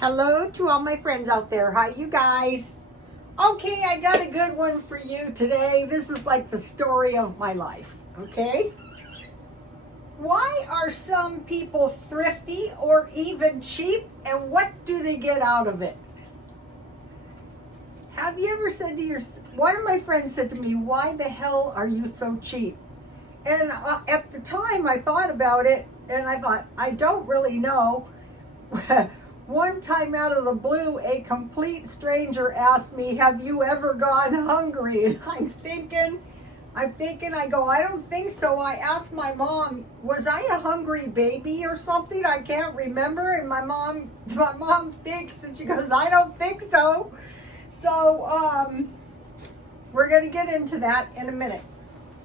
Hello to all my friends out there. Hi, you guys. Okay, I got a good one for you today. This is like the story of my life, okay? Why are some people thrifty or even cheap, and what do they get out of it? Have you ever said to yourself, one of my friends said to me, why the hell are you so cheap? And at the time I thought about it, and I thought, I don't really know. One time out of the blue, a complete stranger asked me, have you ever gone hungry? And I'm thinking, I go, I don't think so. I asked my mom, was I a hungry baby or something? I can't remember. And my mom thinks, and she goes, I don't think so. So, we're going to get into that in a minute.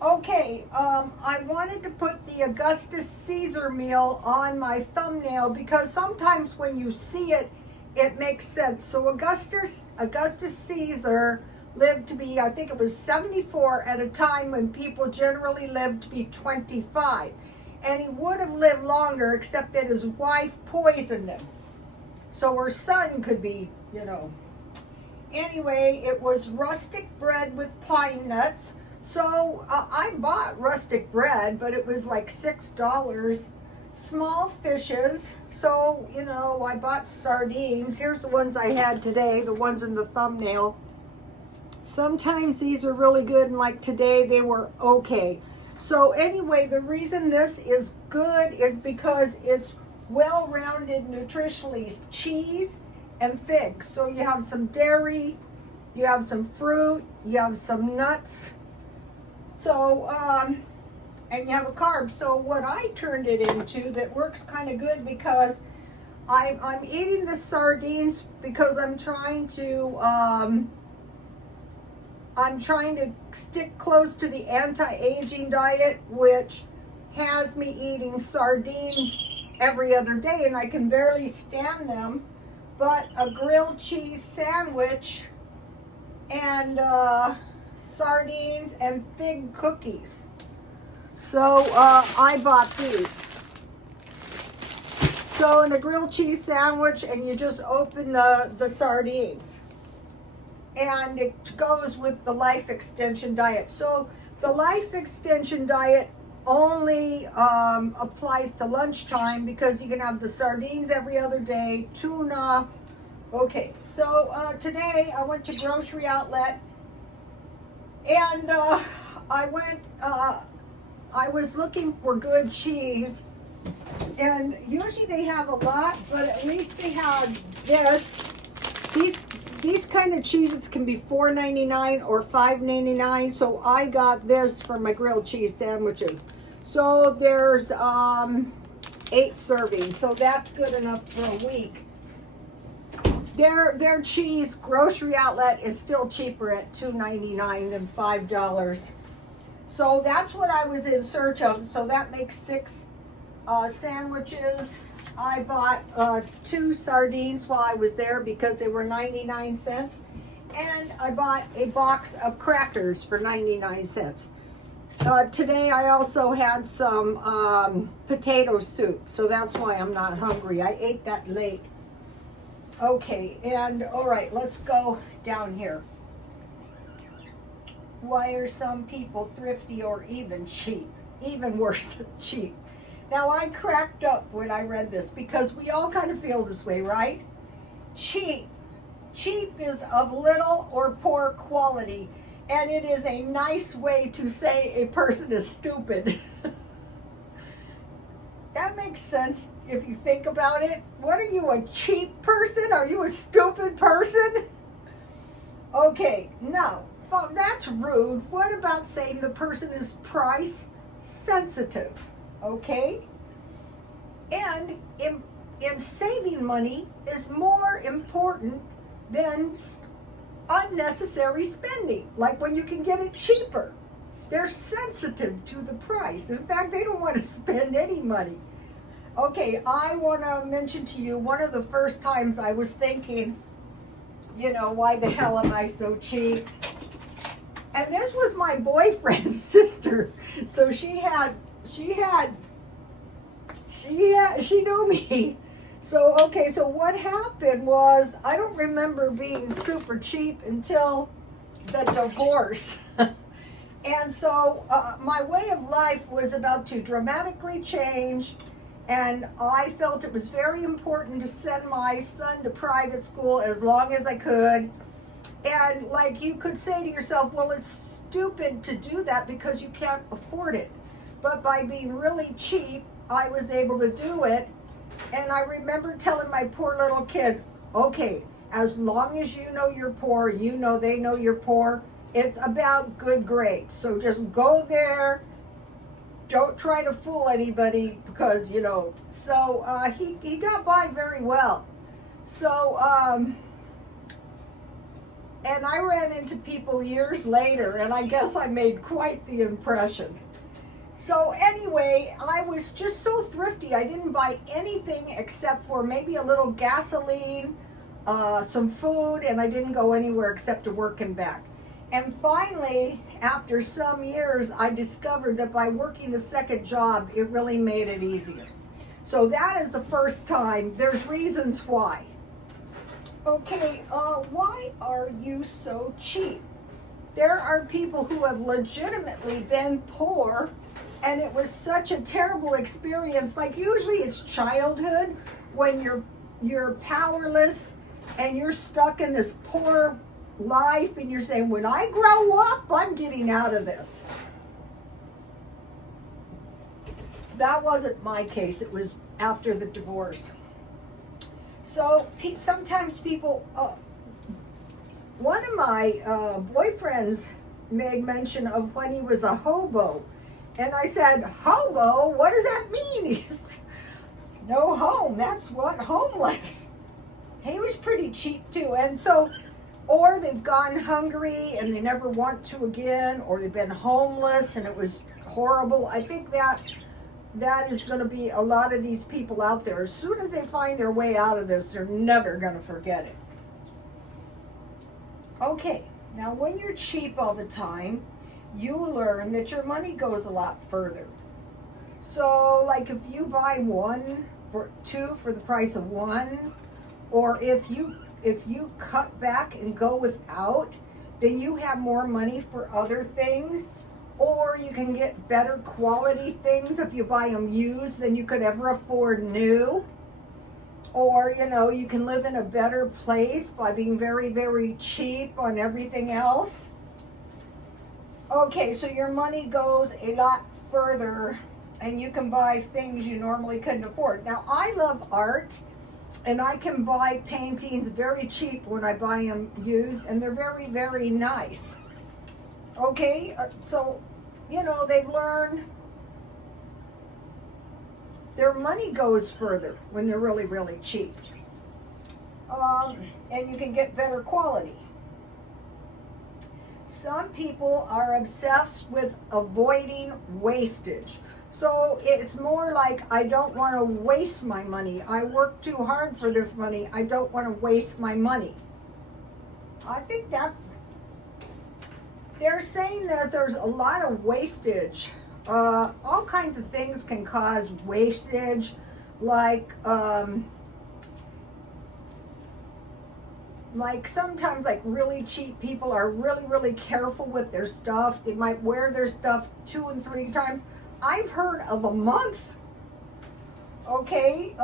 Okay, I wanted to put the Augustus Caesar meal on my thumbnail because sometimes when you see it, it makes sense. So Augustus Caesar lived to be, I think it was 74 at a time when people generally lived to be 25. And he would have lived longer except that his wife poisoned him. So her son could be, Anyway, it was rustic bread with pine nuts. So I bought rustic bread, but it was like $6. Small fishes. So, I bought sardines. Here's the ones I had today, the ones in the thumbnail. Sometimes these are really good, and like today they were okay. So anyway, the reason this is good is because it's well-rounded nutritionally. Cheese and figs. So you have some dairy, you have some fruit, you have some nuts. So, and you have a carb. So what I turned it into that works kind of good because I'm eating the sardines because I'm trying to stick close to the anti-aging diet, which has me eating sardines every other day, and I can barely stand them. But a grilled cheese sandwich and sardines and fig cookies. So I bought these. So in a grilled cheese sandwich, and you just open the sardines. And it goes with the life extension diet. So the life extension diet only applies to lunchtime because you can have the sardines every other day, tuna. Okay, so today I went to grocery outlet. And I was looking for good cheese, and usually they have a lot, but at least they had this. These kind of cheeses can be $4.99 or $5.99, so I got this for my grilled cheese sandwiches. So there's 8 servings, so that's good enough for a week. Their cheese grocery outlet is still cheaper at $2.99 than $5. So that's what I was in search of. So that makes 6 sandwiches. I bought 2 sardines while I was there because they were 99 cents. And I bought a box of crackers for 99 cents. Today I also had some potato soup. So that's why I'm not hungry. I ate that late. Okay, and all right, let's go down here. Why are some people thrifty or even cheap? Even worse than cheap. Now, I cracked up when I read this because we all kind of feel this way, right? Cheap. Cheap is of little or poor quality, and it is a nice way to say a person is stupid. That makes sense if you think about it. What are you, a cheap person? Are you a stupid person? Okay, no. Oh, that's rude. What about saying the person is price sensitive? Okay? And in saving money is more important than unnecessary spending. Like when you can get it cheaper. They're sensitive to the price. In fact, they don't want to spend any money. Okay, I want to mention to you one of the first times I was thinking, why the hell am I so cheap? And this was my boyfriend's sister. So she knew me. So, okay, so what happened was, I don't remember being super cheap until the divorce. And so my way of life was about to dramatically change, and I felt it was very important to send my son to private school as long as I could. And like, you could say to yourself, well, it's stupid to do that because you can't afford it. But by being really cheap, I was able to do it. And I remember telling my poor little kids, okay, as long as you know you're poor, and you know they know you're poor, it's about good grades. So just go there. Don't try to fool anybody because, you know. So he got by very well. So, and I ran into people years later, and I guess I made quite the impression. So anyway, I was just so thrifty. I didn't buy anything except for maybe a little gasoline, some food, and I didn't go anywhere except to work and back. And finally, after some years, I discovered that by working the second job, it really made it easier. So that is the first time. There's reasons why. Okay, why are you so cheap? There are people who have legitimately been poor, and it was such a terrible experience. Like, usually it's childhood when you're powerless and you're stuck in this poor life, and you're saying, when I grow up, I'm getting out of this. That wasn't my case. It was after the divorce. So sometimes people, one of my boyfriends made mention of when he was a hobo. And I said, hobo? What does that mean? No home. That's what, homeless. He was pretty cheap too. And so, or they've gone hungry and they never want to again, or they've been homeless and it was horrible. I think that is going to be a lot of these people out there. As soon as they find their way out of this, they're never going to forget it. Okay, now when you're cheap all the time, you learn that your money goes a lot further. So like, if you buy two for the price of one, or if you cut back and go without, then you have more money for other things. Or you can get better quality things if you buy them used than you could ever afford new. Or, you know, you can live in a better place by being very, very cheap on everything else. Okay, so your money goes a lot further and you can buy things you normally couldn't afford. Now, I love art, and I can buy paintings very cheap when I buy them used, and they're very, very nice. Okay, so, you know, they've learned their money goes further when they're really, really cheap. And you can get better quality. Some people are obsessed with avoiding wastage. So it's more like, I don't want to waste my money. I work too hard for this money. I don't want to waste my money. I think that they're saying that there's a lot of wastage. All kinds of things can cause wastage, like sometimes, like, really cheap people are really, really careful with their stuff. They might wear their stuff 2 and 3 times. I've heard of a month. Okay,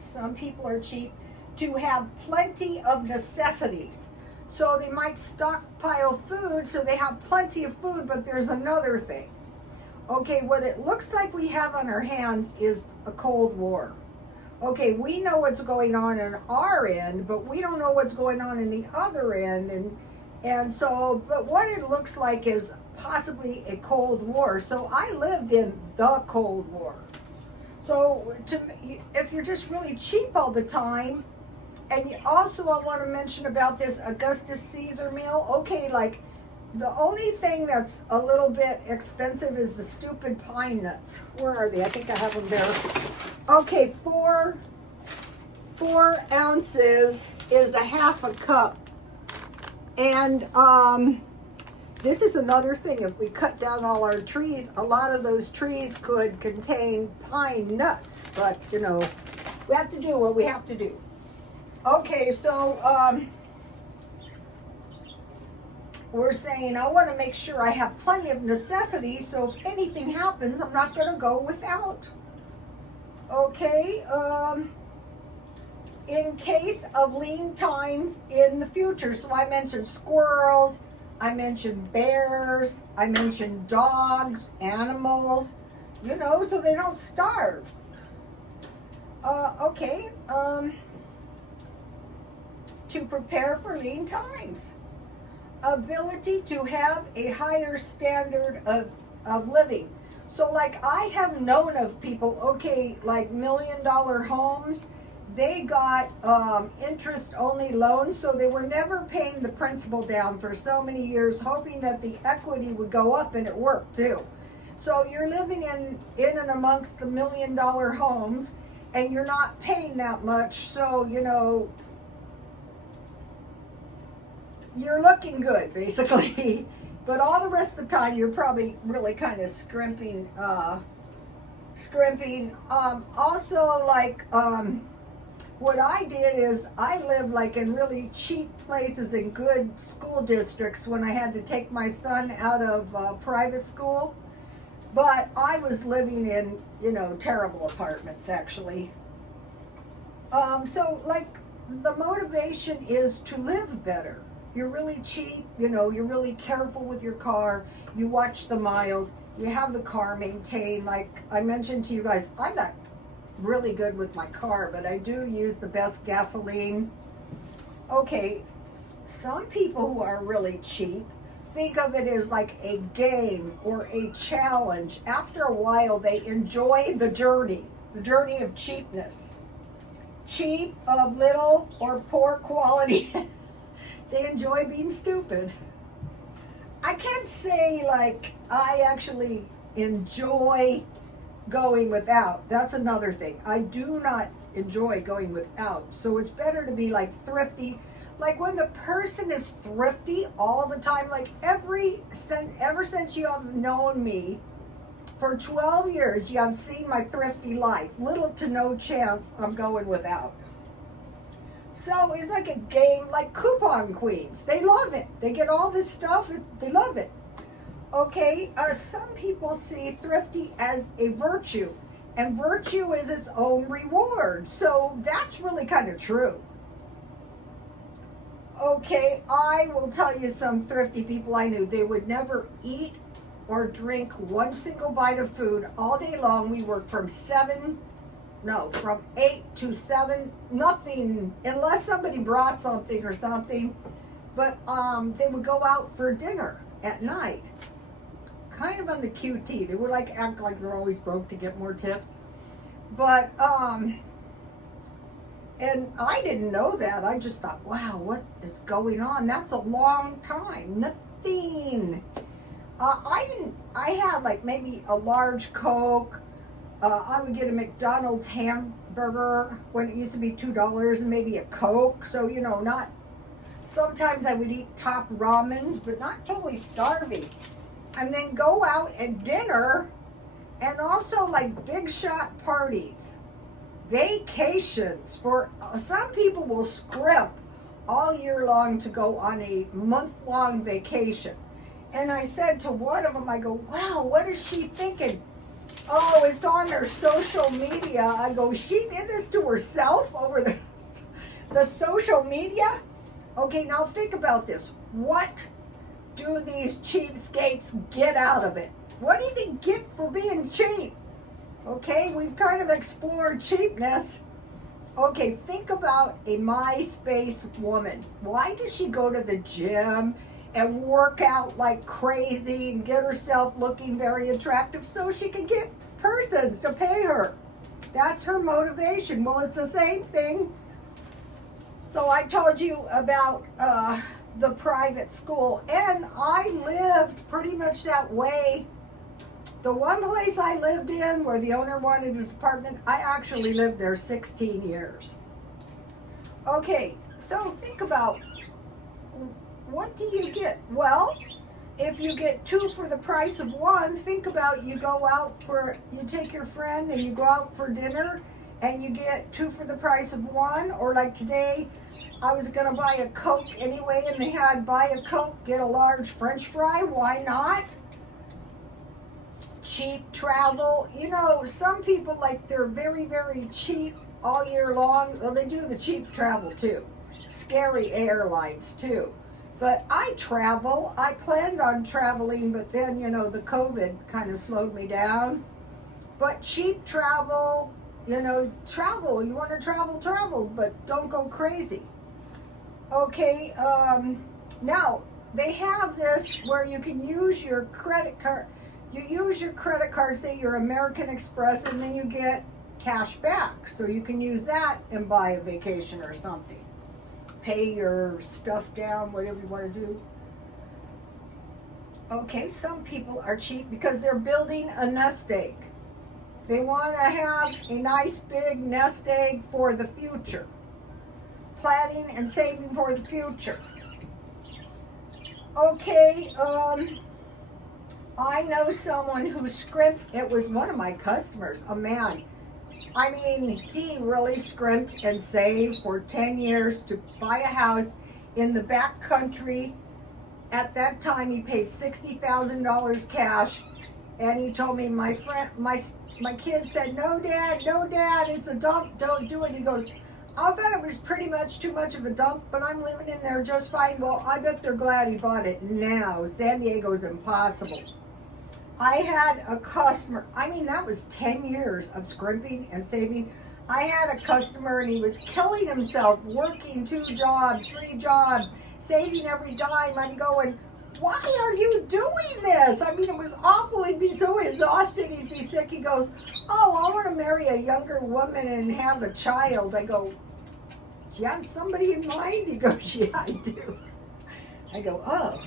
some people are cheap to have plenty of necessities. So they might stockpile food so they have plenty of food, but there's another thing. Okay, what it looks like we have on our hands is a Cold War. Okay, we know what's going on our end, but we don't know what's going on in the other end. And so, but what it looks like is possibly a Cold War. So I lived in the Cold War. So if you're just really cheap all the time, and also I want to mention about this Augustus Caesar meal. Okay, like, the only thing that's a little bit expensive is the stupid pine nuts. Where are they? I think I have them there. Okay, 4 ounces is a half a cup. And this is another thing. If we cut down all our trees, a lot of those trees could contain pine nuts. But, you know, We have to do what we have to do. Okay, so we're saying I want to make sure I have plenty of necessities, so if anything happens, I'm not going to go without. Okay, in case of lean times in the future. So I mentioned squirrels, I mentioned bears, I mentioned dogs, animals, you know, so they don't starve. Okay, to prepare for lean times. Ability to have a higher standard of living. So like I have known of people, okay, like $1 million homes, they got interest only loans, so they were never paying the principal down for so many years, hoping that the equity would go up, and it worked too. So you're living in and amongst the $1 million homes, and you're not paying that much, so you know you're looking good basically. But all the rest of the time you're probably really kind of scrimping. Also, like what I did is I lived like in really cheap places in good school districts when I had to take my son out of private school. But I was living in, you know, terrible apartments actually. So like the motivation is to live better. You're really cheap, you know, you're really careful with your car, you watch the miles, you have the car maintained. Like I mentioned to you guys, I'm not really good with my car, but I do use the best gasoline. Okay, some people who are really cheap think of it as like a game or a challenge. After a while, they enjoy the journey of cheapness. Cheap, of little or poor quality. They enjoy being stupid. I can't say like I actually enjoy going without. That's another thing. I do not enjoy going without. So it's better to be like thrifty. Like when the person is thrifty all the time, like ever since you have known me for 12 years, you have seen my thrifty life. Little to no chance I'm going without. So it's like a game, like coupon queens. They love it. They get all this stuff. They love it. Okay, some people see thrifty as a virtue, and virtue is its own reward. So that's really kind of true. Okay, I will tell you some thrifty people I knew. They would never eat or drink one single bite of food all day long. We worked from 8 to 7, nothing, unless somebody brought something or something. But they would go out for dinner at night, kind of on the QT. They would like act like they're always broke to get more tips. But, and I didn't know that. I just thought, wow, what is going on? That's a long time. Nothing. I had like maybe a large Coke. I would get a McDonald's hamburger when it used to be $2 and maybe a Coke. So, you know, not, sometimes I would eat top ramens, but not totally starving. And then go out at dinner, and also like big shot parties, vacations. For some people will scrimp all year long to go on a month-long vacation. And I said to one of them, I go, wow, what is she thinking? Oh, it's on her social media. I go, she did this to herself over the social media? Okay, now think about this. What do these cheapskates get out of it? What do they get for being cheap? Okay, we've kind of explored cheapness. Okay, think about a MySpace woman. Why does she go to the gym and work out like crazy and get herself looking very attractive so she can get persons to pay her? That's her motivation. Well, it's the same thing. So I told you about the private school, and I lived pretty much that way. The one place I lived in where the owner wanted his apartment, I actually lived there 16 years. Okay, so think about, what do you get? Well, if you get 2 for the price of 1, think about, you take your friend and you go out for dinner, and you get 2 for the price of 1. Or like today, I was gonna buy a Coke anyway, and they had buy a Coke, get a large French fry. Why not? Cheap travel. You know, some people, like, they're very, very cheap all year long. Well, they do the cheap travel too. Scary airlines too. But I travel. I planned on traveling, but then, you know, the COVID kind of slowed me down. But cheap travel, you know, travel. You want to travel, but don't go crazy. Okay, now they have this where you can use your credit card. You use your credit card, say your American Express, and then you get cash back. So you can use that and buy a vacation or something. Pay your stuff down, whatever you want to do. Okay, some people are cheap because they're building a nest egg. They want to have a nice big nest egg for the future. Planning and saving for the future. Okay, I know someone who scrimped. It was one of my customers, a man. I mean, he really scrimped and saved for 10 years to buy a house in the back country. At that time, he paid $60,000 cash, and he told me, my kid said, no, Dad, it's a dump, don't do it. He goes, I thought it was pretty much too much of a dump, but I'm living in there just fine. Well, I bet they're glad he bought it now. San Diego's impossible. I had a customer, I mean, that was 10 years of scrimping and saving. I had a customer, and he was killing himself, working 2 jobs, 3 jobs, saving every dime. I'm going, why are you doing this? I mean, it was awful. He'd be so exhausted. He'd be sick. He goes, oh, I want to marry a younger woman and have a child. I go, do you have somebody in mind? He goes, yeah, I do. I go, oh,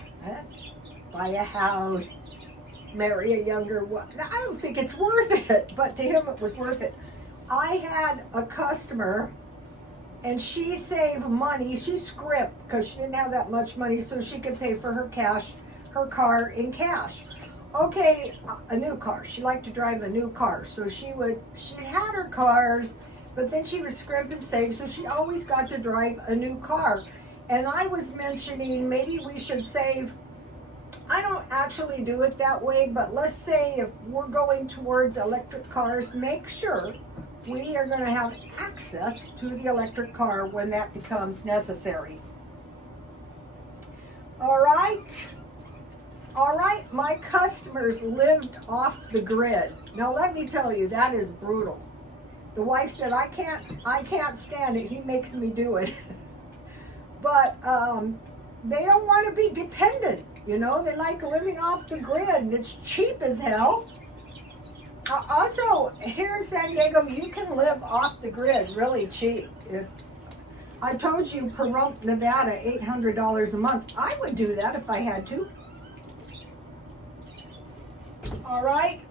buy a house, marry a younger woman. I don't think it's worth it, but to him it was worth it. I had a customer, and she saved money. She scrimped because she didn't have that much money, so she could pay for her car in cash. Okay, a new car. She liked to drive a new car, so she had her cars, but then she would scrimp and save, so she always got to drive a new car. And I was mentioning maybe we should save. I don't actually do it that way, but let's say if we're going towards electric cars, make sure we are going to have access to the electric car when that becomes necessary. All right, my customers lived off the grid. Now let me tell you, that is brutal. The wife said, I can't stand it. He makes me do it. But they don't want to be dependent. You know, they like living off the grid, and it's cheap as hell. Also, here in San Diego, you can live off the grid really cheap. If I told you Pahrump, Nevada, $800 a month, I would do that if I had to. All right.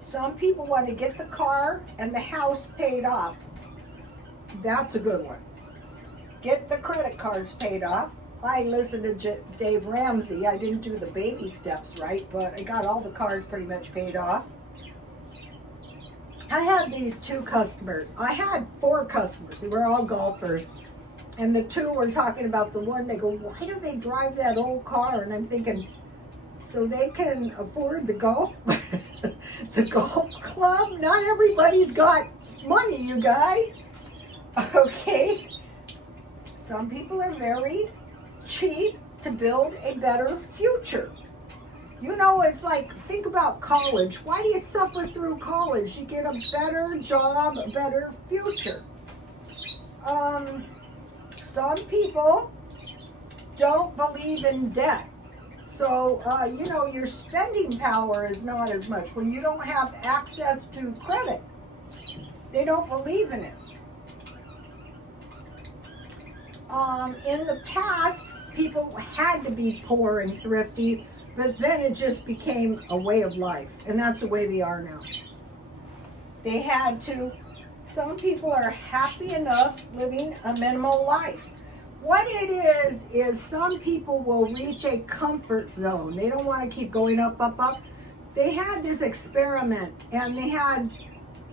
Some people want to get the car and the house paid off. That's a good one. Get the credit cards paid off. I listened to Dave Ramsey. I didn't do the baby steps right, but I got all the cards pretty much paid off. I had these 2 customers. I had 4 customers. They were all golfers. And the 2 were talking about the one. They go, why do they drive that old car? And I'm thinking, so they can afford the golf club? Not everybody's got money, you guys. Okay. Some people are very cheap to build a better future. You know, it's like, think about college. Why do you suffer through college? You get a better job, a better future. Some people don't believe in debt. So, you know, your spending power is not as much. When you don't have access to credit, they don't believe in it. In the past, people had to be poor and thrifty, but then it just became a way of life, and that's the way they are now. They had to. Some people are happy enough living a minimal life. What it is some people will reach a comfort zone. They don't want to keep going up, up, up. They had this experiment, and they had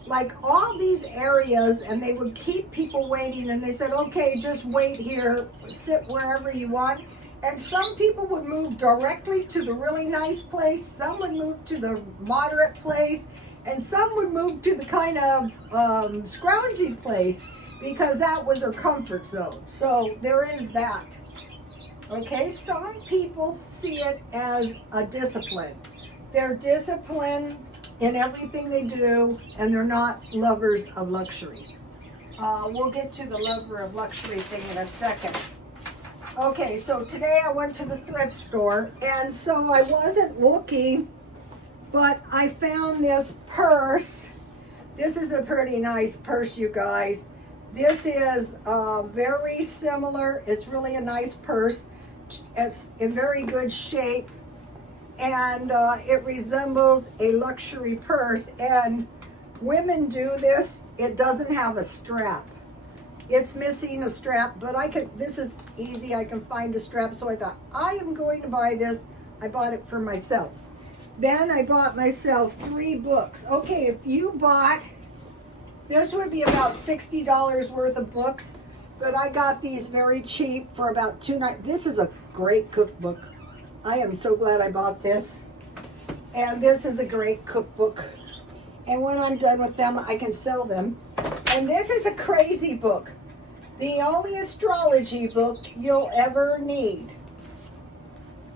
like all these areas, and they would keep people waiting, and they said, okay, just wait here, sit wherever you want. And some people would move directly to the really nice place, some would move to the moderate place, and some would move to the kind of scroungy place, because that was their comfort zone. So there is that. Okay, some people see it as a discipline. They're disciplined in everything they do, and they're not lovers of luxury. We'll get to the lover of luxury thing in a second. Okay, so today I went to the thrift store, and so I wasn't looking, but I found this purse. This is a pretty nice purse, you guys. This is very similar. It's really a nice purse. It's in very good shape, and it resembles a luxury purse. And women do this. It doesn't have a strap. It's missing a strap, but this is easy. I can find a strap. So I thought, I am going to buy this. I bought it for myself. Then I bought myself 3 books. Okay, if you bought, this would be about $60 worth of books, but I got these very cheap for about $2.99. This is a great cookbook. I am so glad I bought this. And this is a great cookbook. And when I'm done with them, I can sell them. And this is a crazy book. The only astrology book you'll ever need.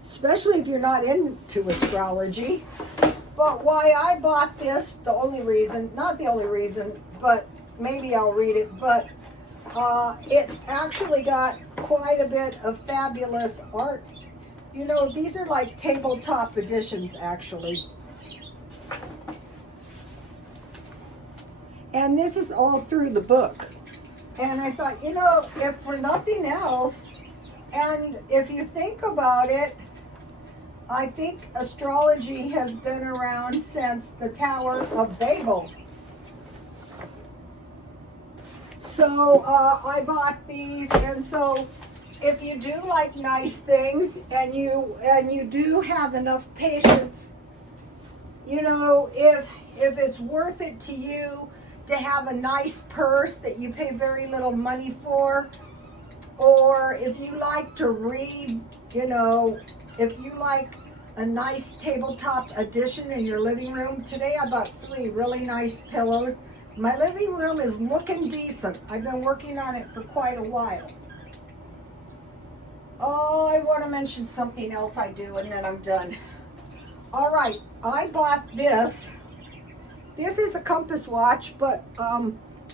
Especially if you're not into astrology. But why I bought this, the only reason, not the only reason, but maybe I'll read it, but it's actually got quite a bit of fabulous art. You know, these are like tabletop editions, actually. And this is all through the book. And I thought, you know, if for nothing else, and if you think about it, I think astrology has been around since the Tower of Babel. So I bought these, and so if you do like nice things, and you do have enough patience, you know, if it's worth it to you to have a nice purse that you pay very little money for, or if you like to read, you know, if you like a nice tabletop edition in your living room. Today I bought 3 really nice pillows. My living room is looking decent. I've been working on it for quite a while. Oh, I want to mention something else I do, and then I'm done. All right, I bought this. This is a compass watch, but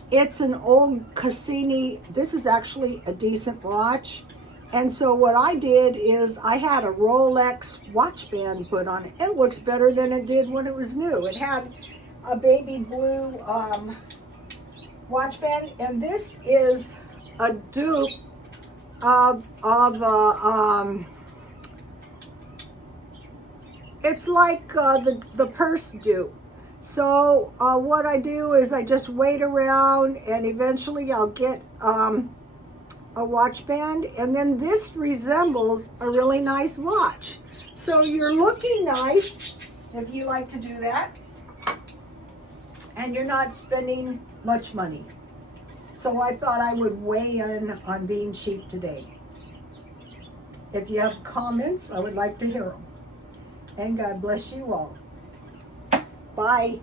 it's an old Cassini. This is actually a decent watch. And so what I did is I had a Rolex watch band put on it. It looks better than it did when it was new. It had a baby blue watch band, and this is a dupe of it's like the purse dupe. So what I do is I just wait around, and eventually I'll get a watch band, and then this resembles a really nice watch. So you're looking nice if you like to do that, and you're not spending much money. So I thought I would weigh in on being cheap today. If you have comments, I would like to hear them. And God bless you all. Bye.